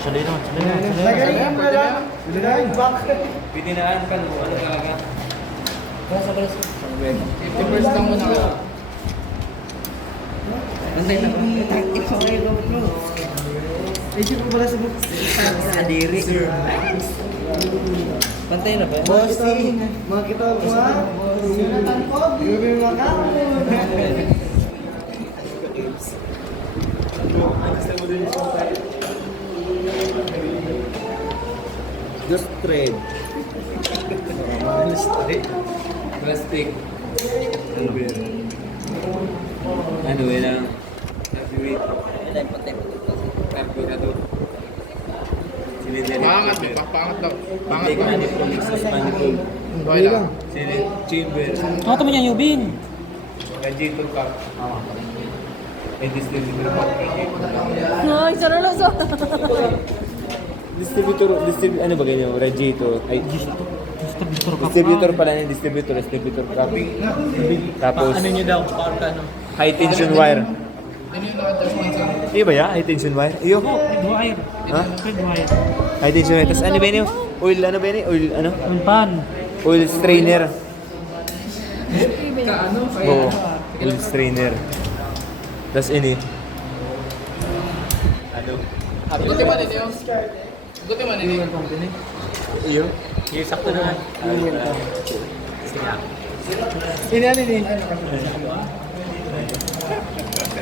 Salay naman. Pininaan ka, ano talaga? Basta. 50% lang muna ka. Bantay na ba? Okay, go. Isip ko pala sa book. Sa diri. Bantay na ba? Bossing, makita mo ha? Sinatan ko, bibi makamu. Just trade. Plastic. Ano yun ang heavyweight? Temperature. Pangat eh, pangat daw. Pangat daw. Manifold, exhaust manifold. Okay lang. Chamber. Ano ito mo niya, Yubin? Radiator cap. Eh, distributor cap. Ay, sarap lang sa... Ano ba ganyan? Radiator. Ay, distributor pala yung distributor cap. Tapos, Ano nyo daw? Power ka, no? high tension wire. Di ba ya? High tension wire? Iyo. Red wire. Ha? Red wire. High tension wire. Tapos ano ba yun? Oil, ano ba yun? Oil, ano? Ang pan. Oil strainer. Oo. Oil strainer. Tapos ini. Ano? Guti man ninyo. Guti man ninyo. Iyo. Yung sakto na. Ini ano ni?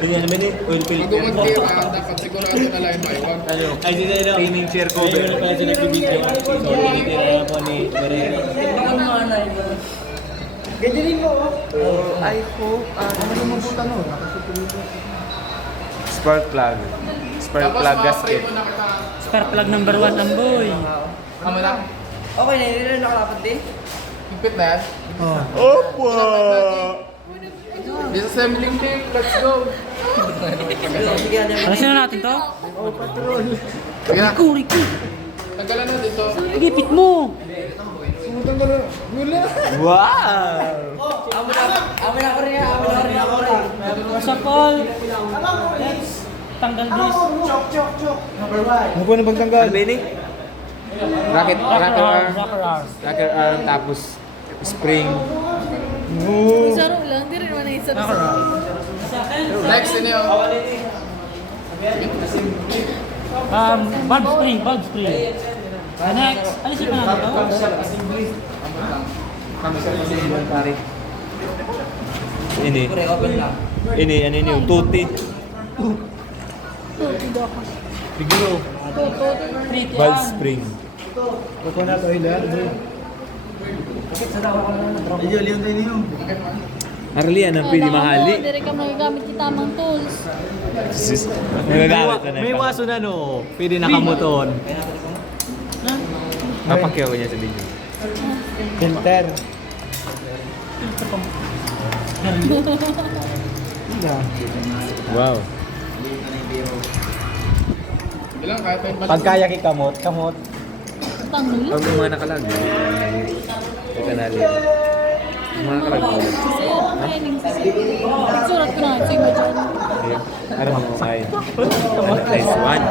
Ini ano ba yun? Oil filter. Pag umatira, dapat sigurado na lang yung maiwag. Ano? Ay, sila yun. Cleaning chair cover. Ayun na pala sila bibigyo. So, tinitira na po ni Mere. Ganyanin mo oh. I hope. Ano mo puta no? Spark plug. Spark Tapos plug mga gasket. frame mo nakita. Spark plug number 1 ang boy. Kama lang. Okay na, hindi na nakalapat din. Higpit na yan. Opo! Disassembling team, let's go. Sige, ano Ano sino natin to? Sige na. Rico. Tagalan na dito. Sige, pit mo. Sumutan ka na. Wala. Wow! Amin ako rin. Sa Paul. Tanggal this. Chok. Number 1. Ano po na pagtanggal? Ano ba yun eh? Rocket Rocker arm. arm. Rocker arm. Rocker arm, tapos spring. Sarap lang, di rin naman ang isa. Rocker arm. Next inyo. Bulb spring. Next. Ano sino natin to? Ini. Pre, open lang. Ini, ano yun yung tuti. Biglo. Valve spring. Kuko na to ilan. Iyo, liyon tayo niyo. Arli, anong pili mahali? Hindi ka magagamit yung tamang tools. Sis, magagamit na May waso na no. Pwede nakamoton. Papakyaw ko niya sa video. Filter. Wow. Ilang kahit may Pagkaya kay kamot. Tanggol. Ang mga nakalag. Sa kanali. Ang mga nakalag. Surat ko na, sige mo dyan. Ano mo ay? Nice one.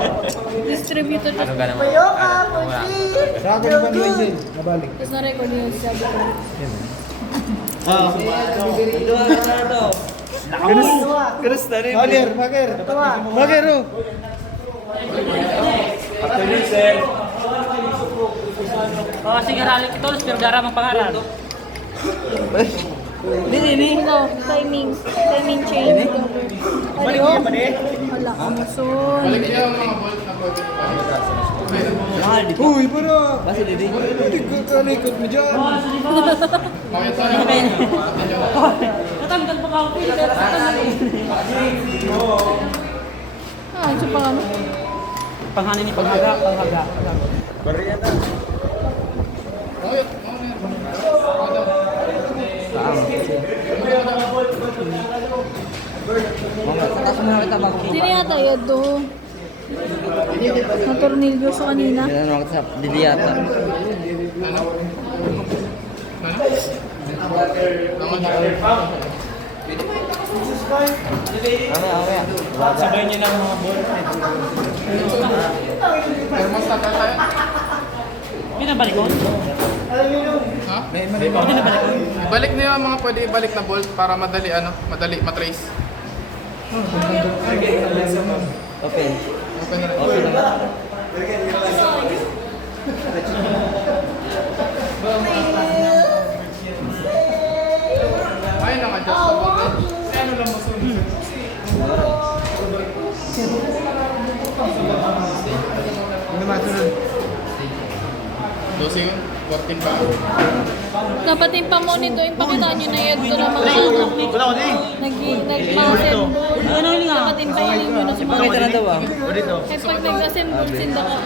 Distributor. Ano ka naman? Ano wala? Sa akin naman yun din. Nabalik. Tapos na-record yung sabi ko. Krus na rin. Mager. Mager oh. Afternoon, sir. Sige, rally ito. Pero dara mang pangaral. Ito, timing change. Balik niya pa rin? Wala, amuson. balik niyo ang mga bolt na pwede. Uy, pero. Basta didi. Kalikot mo dyan. Bakit sa mga Natanggal pa ka ang filter. Ito pa ano? Panghanin ni panghaga. Barriyan na. Tapos mo nakita bago. Sino yata yun do? Natornilyo sa kanina. Yan ang nakita sa didi yata. Mamaya. Sabay niyo lang mga ball. Thermostat na tayo. Pinabalik ko. Ha? Pinabalik ko. Ibalik na yung mga pwede ibalik na bolt para madali matrace. Open. Open na rin. Open naman. Ay, naka-adjust sa bolt. Ano masunod? 12 yun. 14 pa. Dapat yung pamonito, yung pakita nyo na yun ko na mga ano. Nag-assemble. Dapat yung pahiling nyo na sa mga. Pakita na daw ah. Eh, pag nag-assemble, sinda ka.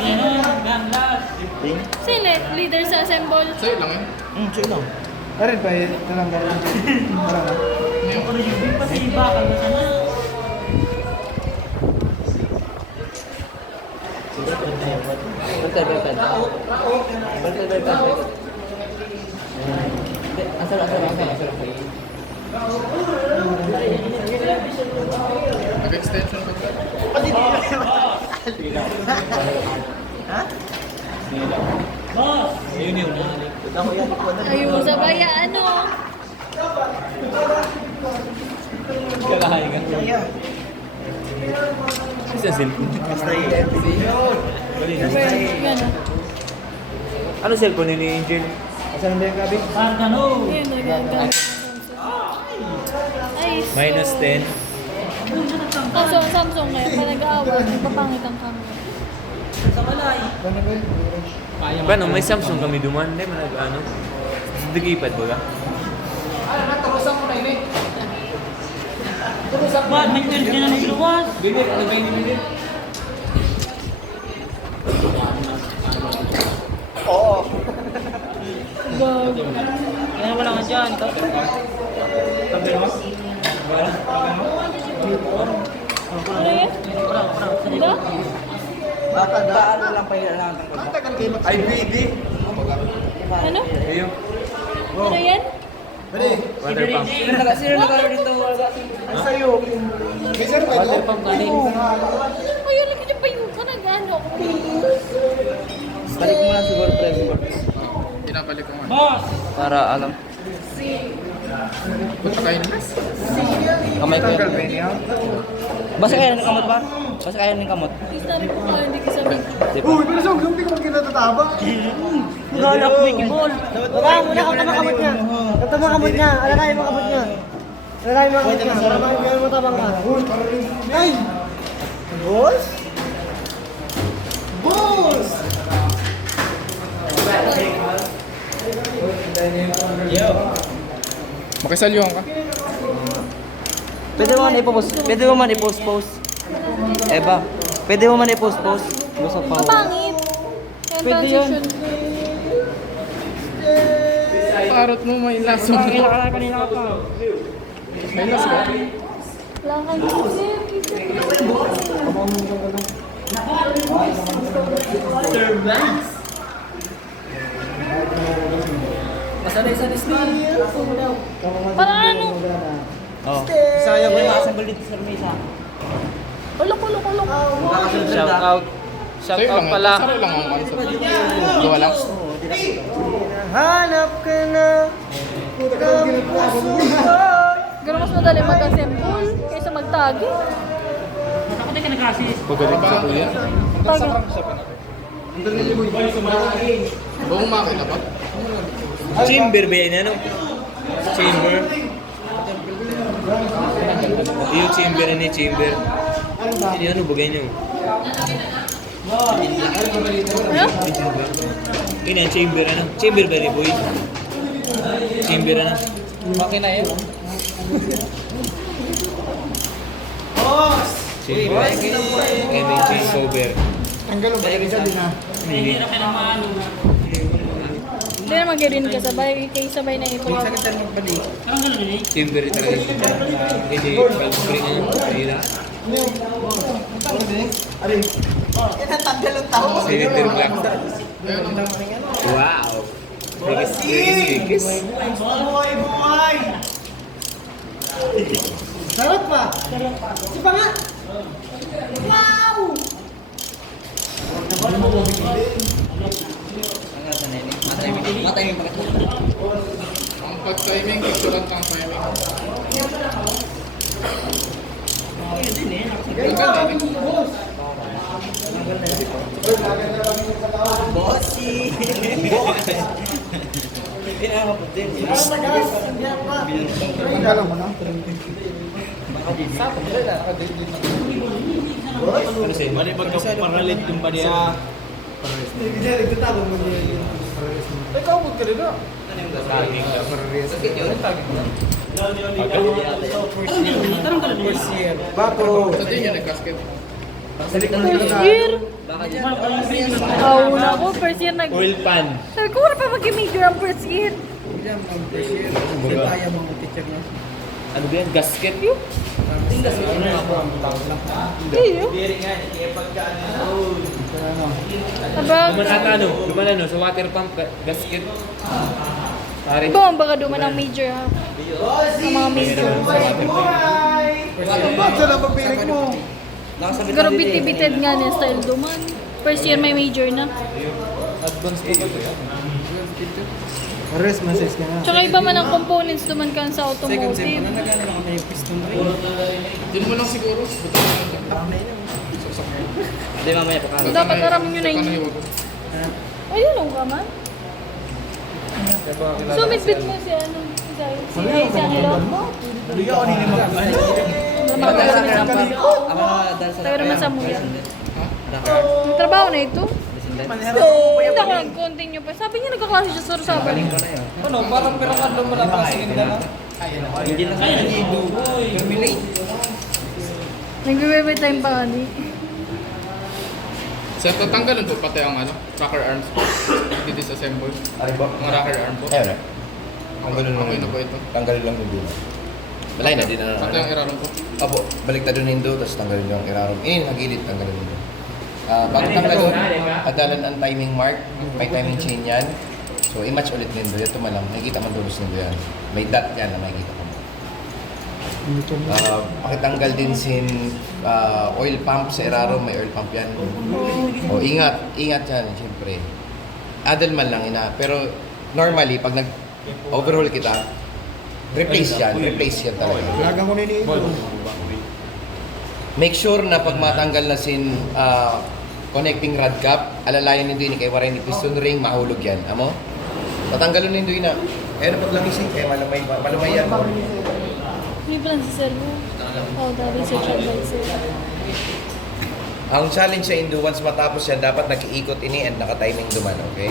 Piano, ganglas. Sila, leader sa assemble. Sa'yo lang yun. Sure lang. Karin pa eh. Talang garin. Wala na. Ano yung pasiba, kalbasan na. Bertad. Asal. Nag-extension ko ba? Boss! Ayun yun. Ayun, sabaya, ano. Kalahay ka. Isa cellphone. Yan, Ano cellphone ni Angel? Asan na yung gabi? Pargano. Ayun, nagagano. Ay, Minus 10. Kaso ang Samsung ngayon, pa nag-aawal, papangit ang camera. Sa balay. Ano ba yun? Paano? May Samsung kami duman. Hindi man nag-ano. Digipad ba ka? Ay, naturusan ko na yun eh. Ba't may twirl ka na nagluwas? Bibig, ano ba yung bibig? Gago. Kaya wala ka dyan. Tagal mo? Ano yan? Diba? Paano lang pahilan ng Ay, BD. Ano? Ayun. Ano yan? Water pump. Sino nag-aaral dito? Ay sa'yo. May sir pa ito? Ano yun? Lagi niyo pa yung kanagano. Balik mo lang siguro pre. Pinabalik ko nga. Boss! Para alam. Punta kayo na mas. Kamay ko Tanggal yan. ba niya? Basta kaya ng kamot ba? Basta kaya ng kamot. Sabi ko nga, hindi ko sabi. Uy, pero sa hindi ko kinatatabang. Naghanap mo yung ball. Baba, muna ka makamot niya. Kanta makamot niya. Alakay mo kamot niya. Alakay mo kamot niya. Para makikita mo tabang ka. Ay! Boss? Boss! Makisalyuhan ka. Pwede mo man i-post. Eba, pwede mo man i-post. Gusto pa. Mapangit. Yung transition. Parot mo, may laso. Kanina ka pa. May laso ka. Lang ang isip. Para ano? Oh. Sayang mo yung Assemble dito sa mesa. Ulok. Shout out. Shout Sa'yo out lang. pala. Sa'yo lang ang ano sa gawa lang. Hanap ka na. Pero mas madali mag-assemble kaysa magtagi. Ako tayo ka nag-assist. Pagaling sa kuya. Tagi. Buong makina pa. Chamber ba yan? Ano? Chamber? Yung chamber ni chamber. Ini ano ba ganyan? Ano? Ini ang chamber ano? Chamber ba ni boy? Chamber ano? Makina yun. Chamber. Kaya may changeover. Ang galong ba? Isa din ha. Hindi na kailang maano. Hindi na mag-rin ka sabay. Kay sabay na ito. Parang gano'n din eh. Chamber talaga yung hindi pag-bring ano? Ayun. Senator Black. Wow. Biggest. Sarap pa. Si pa nga. Wow! Ang pag-timing, picturean kang timing. Sa din yan, nag-casket. First year? Una ko, first year nag... Oil pan. Sabi ko, wala pa mag-major ang first year. Ano ba yan? Gasket? Iyo. Aba, Duman ano, sa water pump, gasket. Pare. iba man baka duman ang major ha? Ang mga major. Siguro biti-bited nga niya style duman. First year may major na. Pares, masis ka na. Tsaka iba man ang components duman kan sa automotive. Hindi mo lang siguro. Buto mo lang dyan. Hindi, mamaya pa ka. Dapat aramin nyo na Saka yun. nahiwag ko. Ayun lang ka man. So, midbit mo si ano? Si Angelo? Tayo naman sa muya. May trabaho na ito? Hindi ako nag-continue pa. Sabi niya nagkaklase siya sa Rosaban. Ano, parang pero mo lang pa sa ganda na. Nag-bebe time pa kani. Sir, tatanggalin po pati ang ano, rocker arms po. Disassemble. Mga rocker arm po. Ayun na. Tanggalin lang Okay na yun. po ito. Tanggalin lang yung dulo. Balay na, di na Pati ang iraron po. Opo, baliktad doon yung do, tapos tanggalin yung irarom. Nagilid, tanggalin yung do. Bago tanggalin, adalan ang timing mark. May timing chain yan. So, i-match ulit yung do. Ito malang, makikita man dulos ng do yan. May dot yan na makikita mo. Pakitanggal din sin oil pump sa irarom, may oil pump yan. O, ingat yan, siyempre. Adal man lang ina. Pero, normally, pag nag-overhaul kita, replace yan talaga. Laga mo na ini. Make sure na pag matanggal na sin connecting rod cap, alalayan nito ini kay waray ni piston ring, mahulog yan. Amo? Tatanggalon nito na. Kaya na paglangisin, kaya malumay yan. May plan si Sir mo. Oh, dahil research advisor. Ang challenge sa Indo, once matapos yan, dapat nag-iikot ini and naka-timing duman, okay?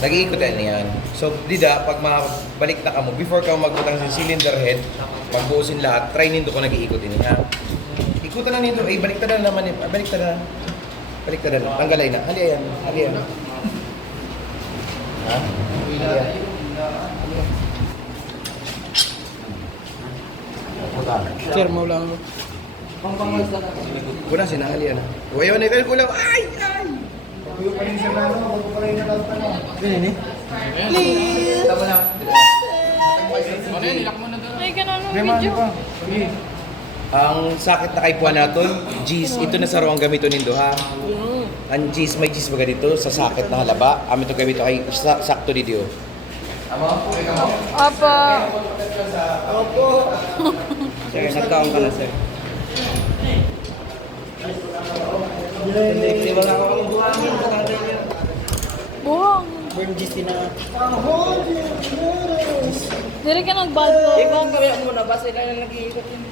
Nag-iikot yan. So, dida, pag mabalik na ka mo, before ka magbutang sa cylinder head, magbuusin lahat, try nindo ko nag-iikot ini, ha? Ikutan na nindo, baliktad na naman, baliktad na. Baliktad na, tanggalay na. Haliyan. Ha? Haliyan. Sir, maula mo. Kuna sinahalian na. Wayo na kayo kulang. Ay! Ganyan eh. Tama na. Ano yan, ilak mo na doon. Ay, ganun ang video. Ang sakit na kay Puan naton, G's, ito na sa ro ang gamito nindo ha. Ang G's, may G's baga dito sa sakit na halaba. Amin to gamito kay sakto dito. Apa. Sir, nagkaon ka na, sir. Buhang. Diri ka nagbago. Ikaw kami muna, basta ilan lang nag-iikot yun.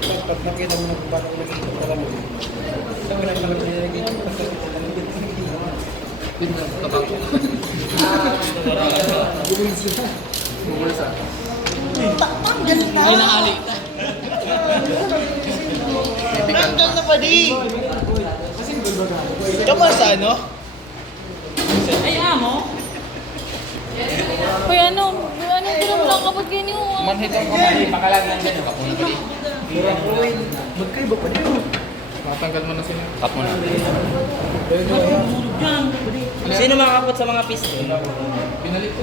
Pag nakita mo na kung paano nag-iikot ka lang. Inaali. Nandun na pa di. Kama sa ano? Ay, amo? Uy, ano ko lang kapag ganyan. Manhit ang kamali, pakalag lang dyan. Kapuna pa di. Magkaiba pa din. Matanggal mo na sila. Tap mo na. Hulog yan. Sino makakapot sa mga piston? Pinalit ko.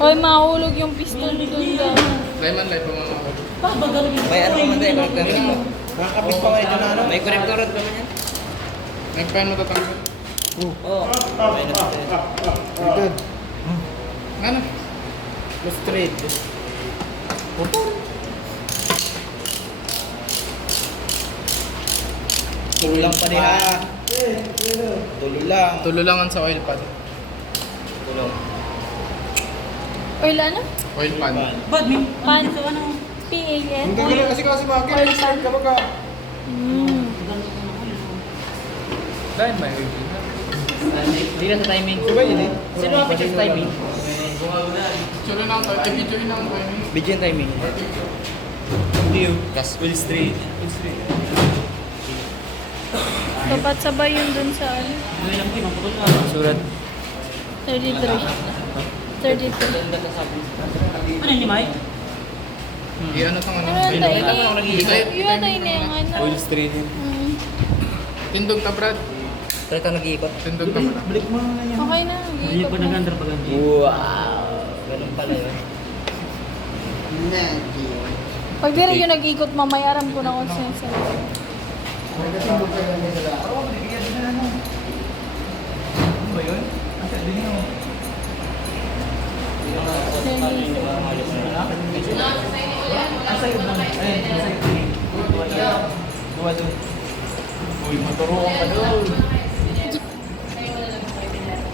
Oy, mahulog yung piston doon daw. Lemon light pa mga ako. Bakit ba galing yun? May ano naman tayo, connector dito. Nakakapit pa kayo na ano? May connector rod naman yan. Nag-pen mo tatanggal. Oo. May naman tayo. Good. Ano? Straight. Tulo lang pa niya. Tulo lang. Tululangan sa oil pan. Tulong. Oy, ano? Oil pan. Ba't may Pan. sa ano? PAN? kasi Maki. Start ka ka. Mm. Dahil may oil. Hindi na sa timing. Diba yun eh? Sino ang picture sa timing? Tsura lang to. Ay, video yun ang timing. Video yung timing. Hindi yun. Will straight. Dapat sabay yun dun sa ano? Hindi lang kayo, maputol na. Surat. 33. 33. Ano yun, Mike? Ano tang ano? Ano tayo Bitay. yun tayo na yung ano? Will straight yun. Mm. Tindog ta, Brad. Ito nag-iikot. Tindog ta pala. Okay na. Hindi pa nag-under pa ganti. Wow. Ganun pala yun. Pag di rin yung nag-ikot mamaya, aram ko na kung sinasabi.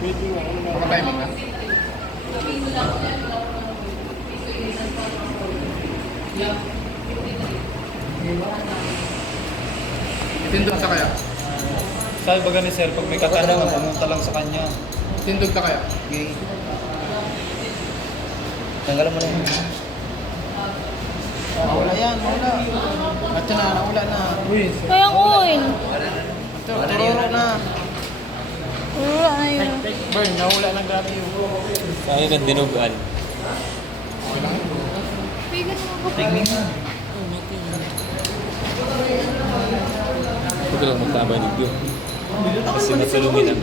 Maka-timing na. Tindog ta kaya? Sabi ba ni sir, pag may katanungan, pumunta lang sa kanya. Tindog ta kaya? Okay. Tanggalan mo na yun. Wala yan, wala. At yan na, wala na. Uy, Kaya ang oil. tururo na. Wala na yun. Burn, nawala ng grabe yun. Kaya kang dinugan. Bigat mo ako. Huwag lang magkabanig yun. Kasi matulungin ang...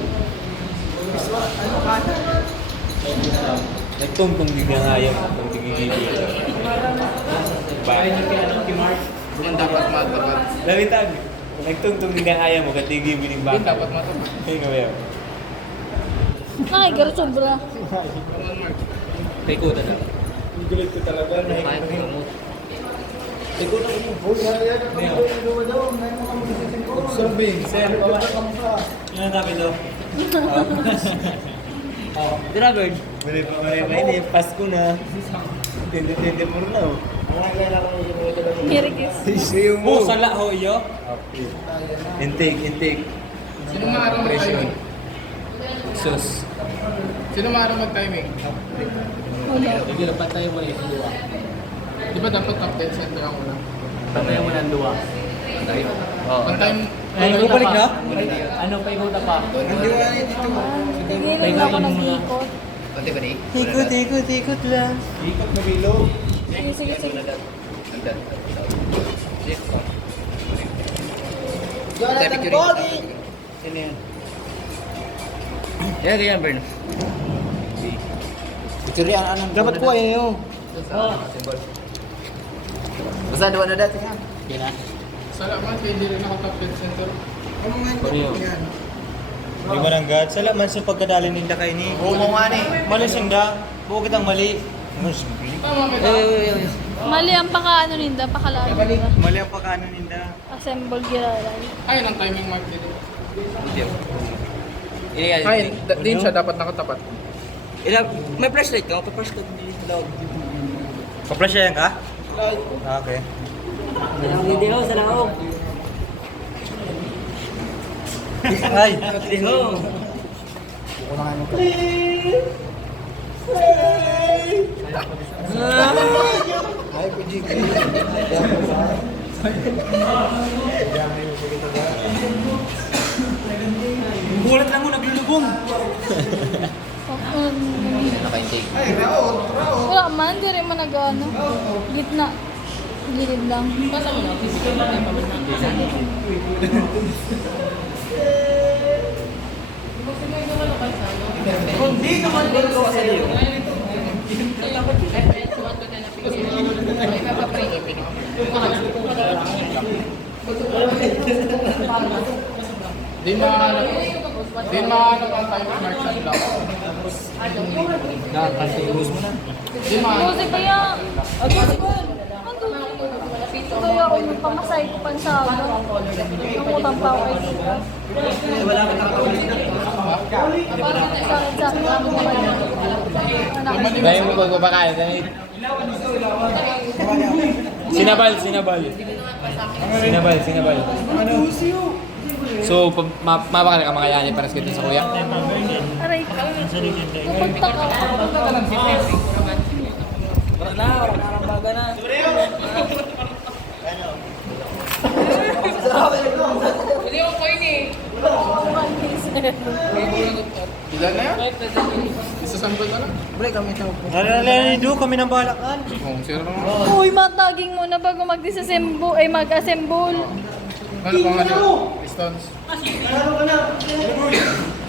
Nagtungtong din ang hayang kung tigigigil. Bakit? Buman dapat matapat. Lamitag. Nagtungtong din ang hayang mo katigigil ng Buman baka. dapat matapat. Ayun nga ba yun? Nakikaro sobra. Paikutan na. Ang gulit ko talaga. Paikutan mo. Observing. Sir, ano ang tapit to? Robert. Mali, Pasko na. 2024 na oh. Kirikis. Oh, sala ho iyo? Intake. Sino maaraw mag-timing? Sus. Sino maaraw mag-timing? Wala. Hindi lang patay mo yung duwa. Di ba dapat top 10 center ang una? Patay mo ng duwa. Oo. On time, Ay, balik na? Ano pa ikaw na pa? Tigilan ako nag-ikot. Pati ba di? Ikot lang. Ikot na bilog. Sige. Sino yun? Yan, ganyan, Bern. Dapat ko ayun yun. Basta doon na dati yan. Hindi na. salamat kay hindi rin naka-top 10 center. Hindi mo nang gad. Sala man sa pagkadali ninda kay ni. Oo mo nga ni. Mali singda. Buo kitang mali. Tama ka Mali ang pakaano ninda, pakalalo ninda. Mali ang pagkano ninda. Assemble giralan. Ayun ang timing mark dito. Iligal. Ayun, din siya dapat nakatapat. May flashlight ka? Pa-flashlight daw. Pa-flash yan ka? Okay. Hindi ako sa laog. Ay! Diho. Ay, puji ka. Bulat lang mo, naglulubong. Naka-intake. Wala man, di rin man nag-ano. Gitna. Gilid lang. Basta mo na, physical na tayo pabalik natin. Gusto mo yung gumano kayo sa ano? Hindi naman din ko kasi yun. Di mahanap ang time smart shot lang. Di mahanap. Music kaya. Kaya ako yung pamasay ko pansama. Nangutang pa ako kay Tita. Sa akin namin naman yun. Dahil mo pagbabakain, dahil. Sinabal. So, mapakala ka makayani para sa sa kuya? Aray ka. Pupunta ka. Hindi ako ko yun eh. Ilan na yan? Isasample na lang. Kami ng balakan. Oo, sino naman. Uy, mataging muna bago mag-disassemble, ay mag-assemble. Ano pang ano? Pistons.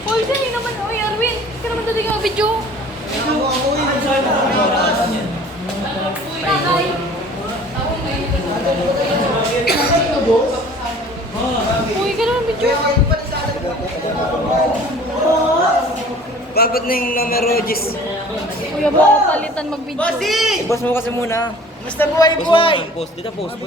Uy, sa'yo naman. Uy, Arwin. Kaya naman dating ang video. Tatay. Uy, ka naman video. Babad na yung numero, Jis. Kuya, baka palitan mag-video. Boss mo kasi muna. Basta buhay-buhay! Post dito, post.